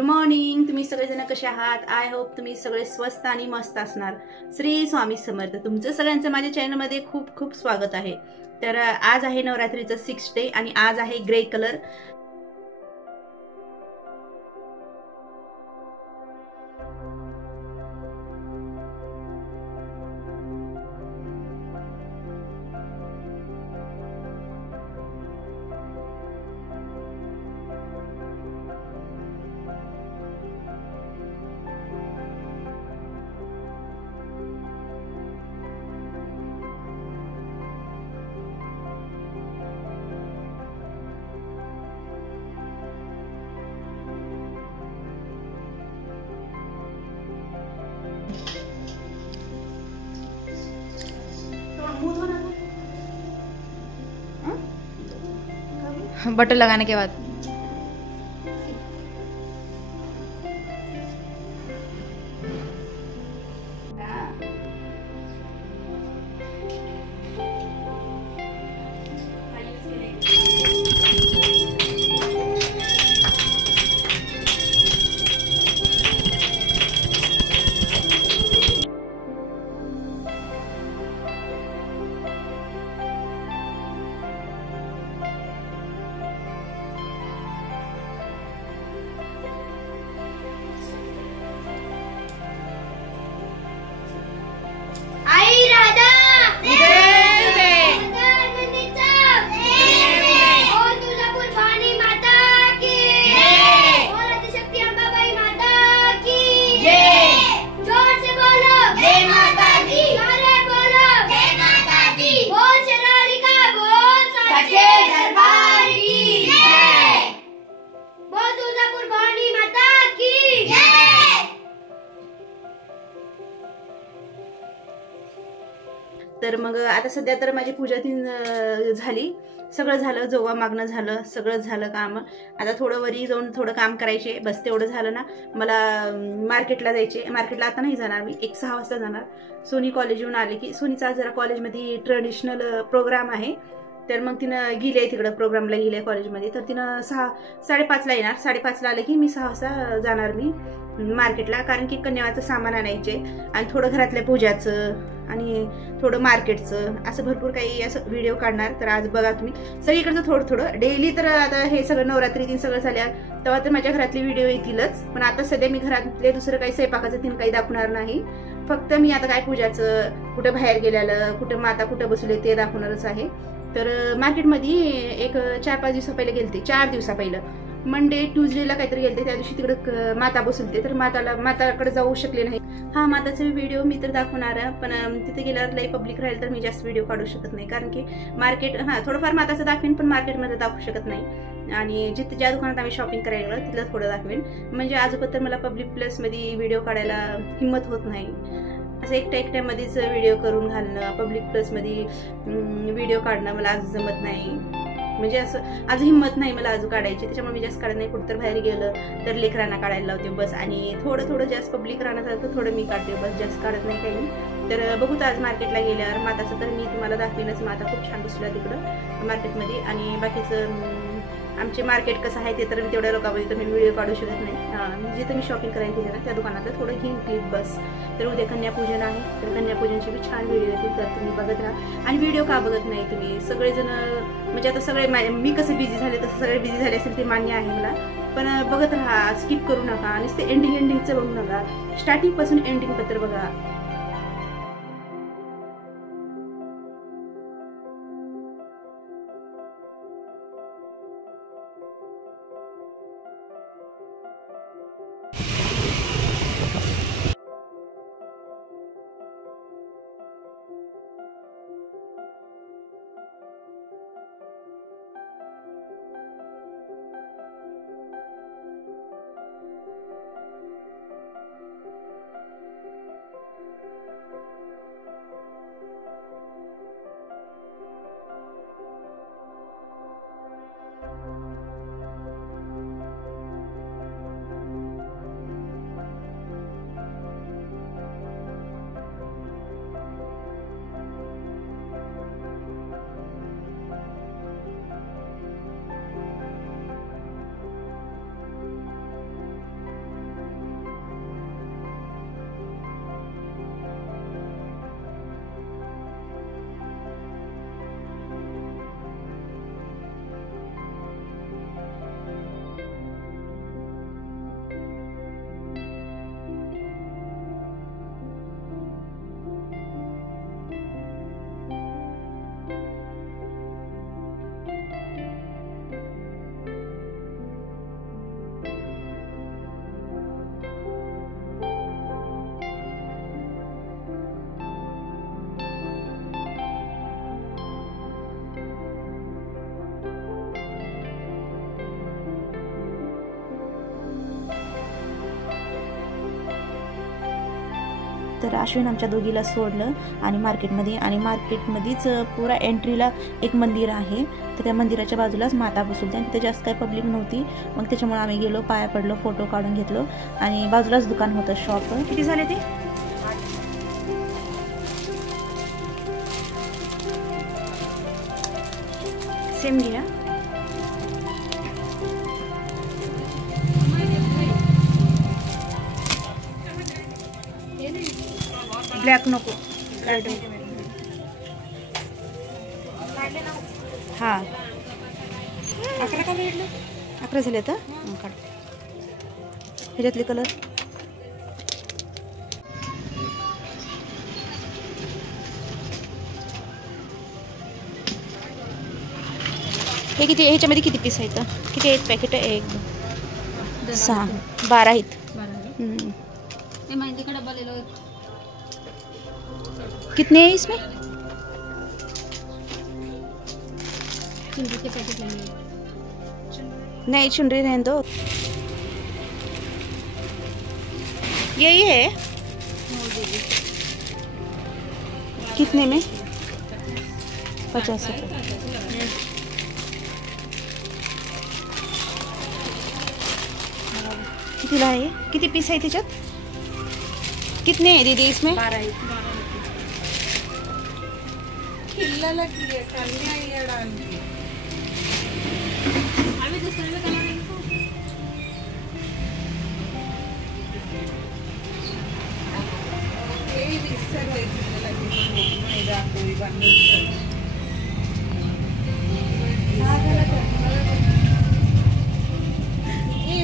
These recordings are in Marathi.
Good morning. तुम्ही सगळेजण कसे आहात? आय होप तुम्ही सगळे स्वस्त आणि मस्त असणार. श्री स्वामी समर्थ. तुमचं सगळ्यांचं माझ्या चॅनलमध्ये खूप खूप स्वागत आहे. तर आज आहे नवरात्रीचं 6th डे आणि आज आहे ग्रे कलर. बटर लगाने के बाद तर मग आता सध्या तर माझी पूजा तीन झाली, सगळं झालं, जोवा मागणं झालं, सगळं झालं काम. आता थोडं वरी जाऊन थोडं काम करायचे, बस तेवढं झालं ना. मला मार्केटला जायचे. मार्केटला आता नाही जाणार मी, 6 वाजता जाणार. सोनी कॉलेजहून आले की सोनीचा आज जरा कॉलेजमध्ये ट्रेडिशनल प्रोग्राम आहे, तर मग तिनं गेले तिकडं प्रोग्रामला गेले कॉलेजमध्ये. तर तिनं 5:30ला येणार. 5:30ला आले की मी 6 वाजता जाणार मी मार्केटला, कारण की कन्याचं सामान आणायचे आणि थोडं घरातल्या पूजाचं आणि थोडं मार्केटचं असं भरपूर काही असं व्हिडिओ काढणार. तर आज बघा तुम्ही सगळीकडचं थोडं थोडं डेली. तर आता हे सगळं नवरात्री दिन सगळं झाल्यावर तेव्हा तर माझ्या घरातले व्हिडिओ येतीलच, पण आता सध्या मी घरातले दुसरं काही स्वयंपाकाचं तीन काही दाखवणार नाही. फक्त मी आता काय पूजाचं, कुठं बाहेर गेलेलं, कुठं माता कुठं बसले ते दाखवणारच आहे. तर मार्केटमध्ये एक 4-5 दिवसा पहिले गेलते, 4 दिवसा पहिलं मंडे ट्यूजडेला काहीतरी गेलते. त्या दिवशी तिकडे माता बसलते, तर माताकडे जाऊ शकले नाही. हा माताचा व्हिडिओ मी तर दाखवणार, पण तिथे गेल्यावर लई पब्लिक राहील तर मी जास्त व्हिडिओ काढू शकत नाही, कारण की मार्केट थोडंफार माताचं दाखवेन पण मार्केटमध्ये दाखवू शकत नाही. आणि जिथे ज्या दुकानात आम्ही शॉपिंग करायला गेलो तिथलं थोडं दाखवेन, म्हणजे आजोबा तर मला पब्लिक प्लेसमध्ये व्हिडिओ काढायला हिंमत होत नाही. असं एकट्यामध्येच व्हिडिओ करून घालणं, पब्लिक प्लेसमध्ये व्हिडिओ काढणं मला आज जमत नाही. म्हणजे असं आज हिंमत नाही मला अजून काढायची, त्याच्यामुळे मी जास्त काढत नाही. कुठं तर बाहेर गेलं तर लेकरांना काढायला लावते बस, आणि थोडं जास्त पब्लिक राहणं झालं तर थोडं मी काढते बस, जास्त काढत नाही काही. तर बघू तर आज मार्केटला गेल्यावर माताचं तर मी तुम्हाला दाखवेनच. माता खूप छान बसला तिकडं मार्केटमध्ये. आणि बाकीचं आमचे मार्केट कसं आहे ते तर मी तेवढ्या लोकांमध्ये तर मी व्हिडिओ काढू शकत नाही. जिथं मी शॉपिंग करायला गेले ना त्या दुकानात थोडं घेईन क्लिप बस. तर उद्या कन्यापूजन आहे, तर कन्यापूजनची बी छान व्हिडिओ येतील, तर तुम्ही बघत राहा. आणि व्हिडिओ का बघत नाही तुम्ही सगळेजण, म्हणजे आता सगळे मी कसं बिझी झाले तसं सगळे बिझी झाले असेल ते मान्य आहे मला, पण बघत राहा, स्किप करू नका. आणि ते एंडिंगचं बघू नका, स्टार्टिंग पासून एंडिंग पत्र बघा. तर अश्विन आमच्या दोघीला सोडलं आणि मार्केटमध्येच पुरा एंट्रीला एक मंदिर आहे. तर त्या मंदिराच्या बाजूलाच माता बसवते आणि तिथे जास्त काही पब्लिक नव्हती. मग त्याच्यामुळे आम्ही गेलो, पाया पडलो, फोटो काढून घेतलो आणि बाजूलाच दुकान होतं, शॉप. किती झाले ते? सेम घ्या. ब्लॅक नको. हा 11 का भेटलं? 11 झाले तर काढ. ह्याच्यातले कलर हे किती? ह्याच्यामध्ये किती पीस आहेत? किती आहेत पॅकेट? 1 2 6 12 आहेत. कितने हैं इसमें? चुनरी के पैकेट नहीं, चुनरी रहने दो. यही है. कितने में? 50 रुपये. कितीला आहे? किती पीस आहे त्याच्यात? कितने है दीदी इसमें? 12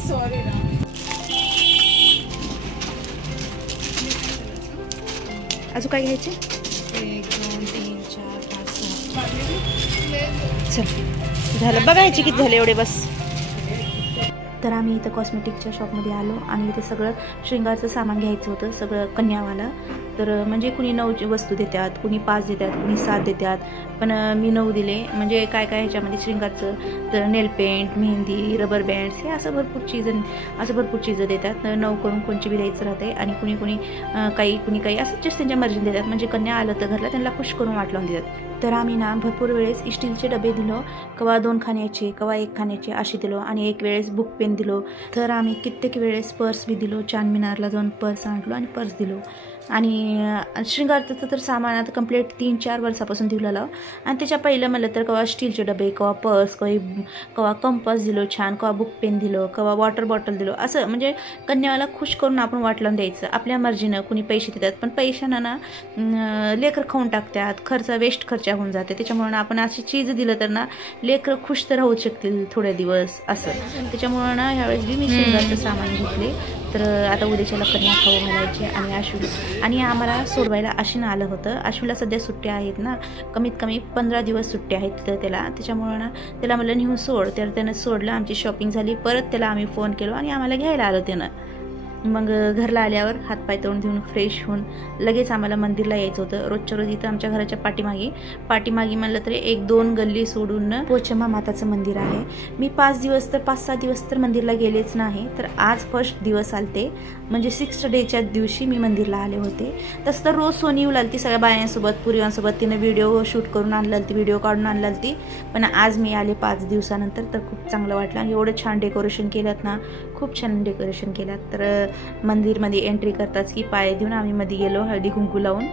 सॉरी ना. अजून काय घ्यायचे? 1 2 3 4 5 6. चल झालं, बघायचे किती झाले एवढे बस. तर आम्ही इथं कॉस्मेटिकच्या शॉपमध्ये आलो आणि इथे सगळं शृंगारचं सामान घ्यायचं होतं, सगळं कन्यावाला. तर म्हणजे कुणी 9 वस्तू देतात, कुणी 5 देतात, कुणी 7 देतात, पण मी 9 दिले. म्हणजे काय काय ह्याच्यामध्ये शृंगारचं तर नेल पेंट, मेहंदी, रबर बँड्स, हे असं भरपूर चीजं देतात. 9 करून कोणची बी द्यायचं राहते आणि कुणी काही असं जस्ट त्यांच्या मर्जीने देतात. म्हणजे कन्या आलं तर घरला त्यांना खुश करून वाट लावून देतात. तर आम्ही ना भरपूर वेळेस स्टीलचे डबे दिलो, कवा 2 खाण्याचे, कवा 1 खाण्याचे असे दिलो आणि एक वेळेस बुक पेन दिलो. तर आम्ही कित्येक वेळेस पर्स बी दिलो, चारमिनारला जाऊन पर्स आणलो आणि पर्स दिलो. आणि शृंगारचं तर सामान आता कंप्लीट 3-4 वर्षापासून दिलेलं. आणि त्याच्या पहिलं म्हणलं तर कवा स्टीलचे डबे, कवा पर्स, कवा कंपास दिलो छान, कवा बुक पेन दिलो, कवा वॉटर बॉटल दिलो. असं म्हणजे कन्याला खुश करून आपण वाट लावून द्यायचं आपल्या मर्जीनं. कुणी पैसे देतात, पण पैशानं ना लेकर खाऊन टाकतात, वेस्ट खर्च होऊन जाते. त्याच्यामुळे आपण अशी चीज दिलं तर ना लेकर खुश तर राहू शकतील थोड्या दिवस असं. त्याच्यामुळं ना ह्यावेळेस बी मी शृंगारचं सामान घेतले. तर आता उद्याच्याला कन्या खाऊ घालायचे आणि आश्विन आणि आम्हाला सोडवायला आश्विन आलं होतं. आश्विनला सध्या सुट्ट्या आहेत ना, कमीत कमी 15 दिवस सुट्ट्या आहेत तिथं त्याला. त्याच्यामुळं ना त्याला म्हणलं नेऊन सोड. तर त्यानं सोडलं, आमची शॉपिंग झाली. परत त्याला आम्ही फोन केलो आणि आम्हाला घ्यायला आलं त्यानं. मग घरला आल्यावर हातपाय तोंड धुवून फ्रेश होऊन लगेच आम्हाला मंदिरला यायचं होतं. रोजच्या रोज इथं आमच्या घराच्या पाठीमागे म्हणलं तरी 1-2 गल्ली सोडून पोचम्मा माताचं मंदिर आहे. मी 5-6 दिवस तर मंदिरला गेलेच नाही. तर आज फर्स्ट दिवस आलते, म्हणजे 6th डेच्या दिवशी मी मंदिरला आले होते. तसं तर रोज सोनी येऊ लागली सगळ्या बायांसोबत, पुरीवांसोबत. तिनं व्हिडिओ शूट करून आणलं, व्हिडिओ काढून आणलं ती. पण आज मी आले 5 दिवसानंतर, तर खूप चांगलं वाटलं. आणि एवढं छान डेकोरेशन केलं ना, खूप छान डेकोरेशन केलं. तर मंदिरमध्ये एंट्री करताच की पाय देऊन आम्ही मध्ये गेलो हळदी कुंकू लावून.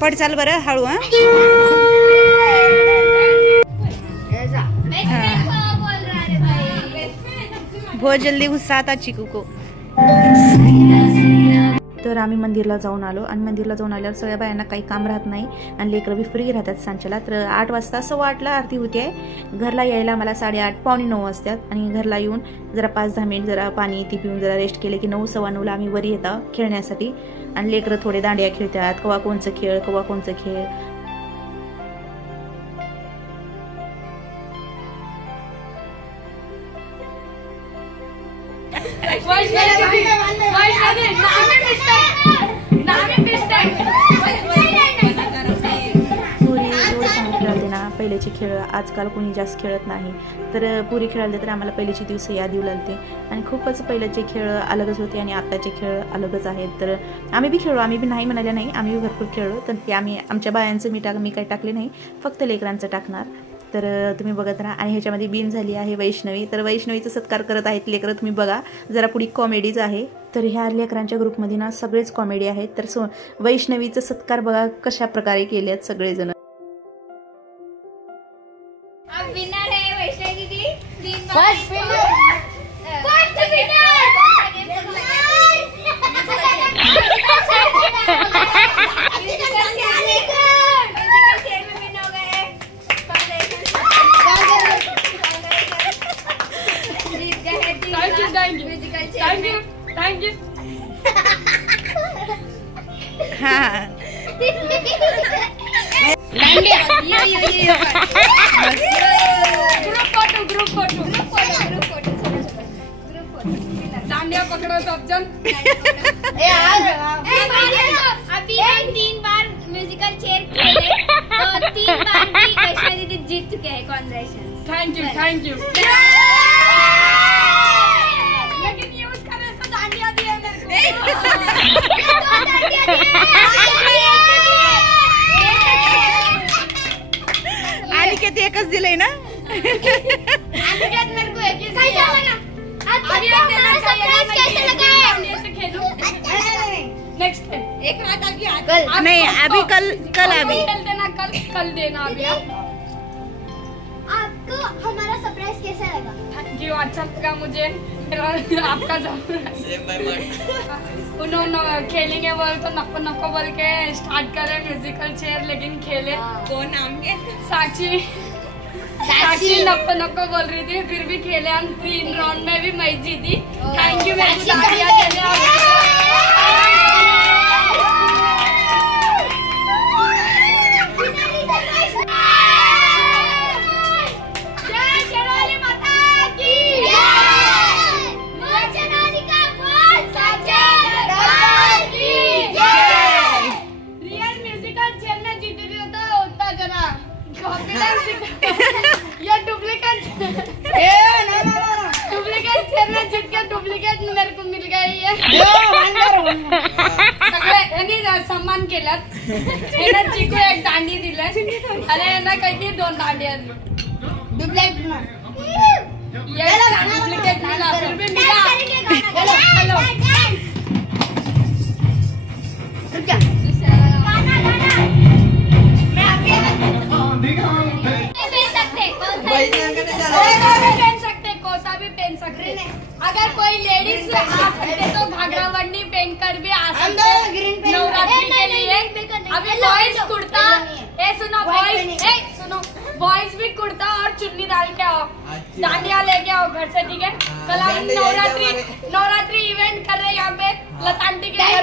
पड चाल बरं हळू. बहुत जल्दी गुस्सा आता चिकू को. तर आम्ही मंदिरला जाऊन आलो आणि मंदिरला जाऊन आल्यावर सगळ्या बायांना काही काम राहत नाही आणि लेकरं बी फ्री राहतात सांच्याला. तर 8 वाजता 8:15 आरती होते. घरला यायला मला 8:30 पावणे 9 वाजतात आणि घरला येऊन जरा 5-10 मिनिट जरा पाणी ती पिऊन जरा रेस्ट केले की 9-9:15 आम्ही वरी येतात खेळण्यासाठी आणि लेकरं थोडे दांडिया खेळतात. कवा कोणचं खेळ कवा कोणचं खेळ. पहिल्याचे खेळ आजकाल कोणी जास्त खेळत नाही. तर पुरी खेळायला तर आम्हाला पहिल्याचे दिवस याद येऊ लागते आणि खूपच पहिल्याचे खेळ अलगच होते आणि आत्ताचे खेळ अलगच आहेत. तर आम्ही बी खेळलो. आम्ही बी नाही म्हणाले नाही. आम्ही बी भरपूर खेळलो. तर ते आम्ही आमच्या बायांचं मी काही टाकले नाही. फक्त लेकरांचं टाकणार. तर तुम्ही बघत राहा. आणि ह्याच्यामध्ये बीन झाली आहे वैष्णवी. तर वैष्णवीचा सत्कार करत आहेत लेकरं. तुम्ही बघा जरा पुढे कॉमेडीज आहे. तर ह्या लेकरांच्या ग्रुपमध्ये ना सगळेच कॉमेडी आहेत. तर वैष्णवीचा सत्कार बघा कशा प्रकारे केले आहेत सगळेजण. Thank you. हाँ. Group photo. डांडिया पकड़ो सब जन. अभी हम 3 बार म्यूजिकल चेयर खेले तो 3 बार भी वैष्णवी दीदी जीत चुके हैं. कॉन्ग्रेचुलेशन. Thank you. लेकिन ये उसका वैसा डांडिया दिया मेरे को. आणि किती एकच दिलंय ना. मेरे को एक अभी कैसे लगा है. नेक्स्ट टाइम एक रात अभी नहीं अभी कल अभी कल देना अभी. आपको हमारा सरप्राइज कैसा लगा. Thank you. अच्छा लगा मुझे. आपका जरूर. उन्होंने खेलेंगे बोल तो नको बोल के स्टार्ट करे म्यूजिकल चेयर लेकिन खेले. कौन नाम के. साक्षी नको बोल रही थी फिर भी खेले हम. 3 राउंड में भी मैं जीती. Thank you. मेरे को तालियां देने. डुप्लिकेट मेरे को मिल गई है. सगळे सम्मान केलं. चिकू एक दांडी दिलं. अरे यांना काही 2 दांडी डुप्लिकेट मिला फिर भी मिला. चलो पहन सकते. अगर कोई लेडीज आ सकते तो घाघरा वड़नी पहन कर भी आ सकते नवरात्रि के लिए. अभी बॉयज कुर्ता. सुनो बॉयज भी कुर्ता और चुन्नी डाल के आओ. डांडिया लेके आओ घर से. ठीक है. कल हम नवरात्रि इवेंट कर रहे हैं यहाँ पे लतांटी के घर.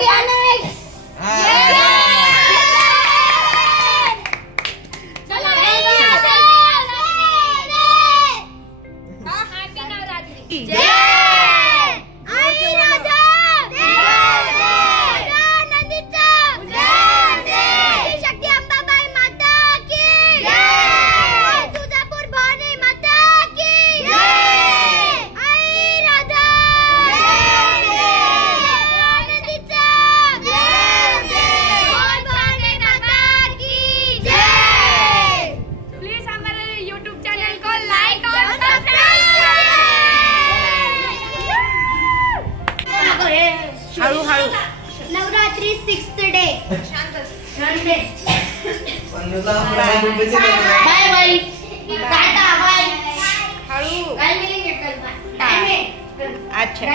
Navratri 6th day. Bye bye. Tata bye. हळू. काय मिळेल घेतलं. अच्छा.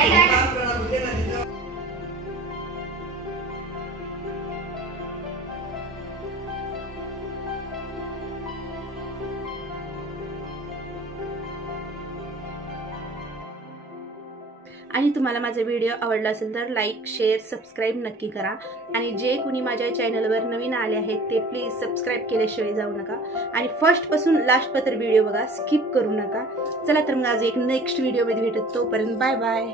आणि तुम्हाला माझा व्हिडिओ आवडला असेल तर लाईक, शेअर, सबस्क्राईब नक्की करा. आणि जे कुणी माझ्या चॅनलवर नवीन आले आहेत ते प्लीज सबस्क्राईब केल्याशिवाय जाऊ नका. आणि फर्स्टपासून लास्टपर्यंत व्हिडिओ बघा, स्किप करू नका. चला तर मग आज एक नेक्स्ट व्हिडिओमध्ये भेटत. तोपर्यंत बाय बाय.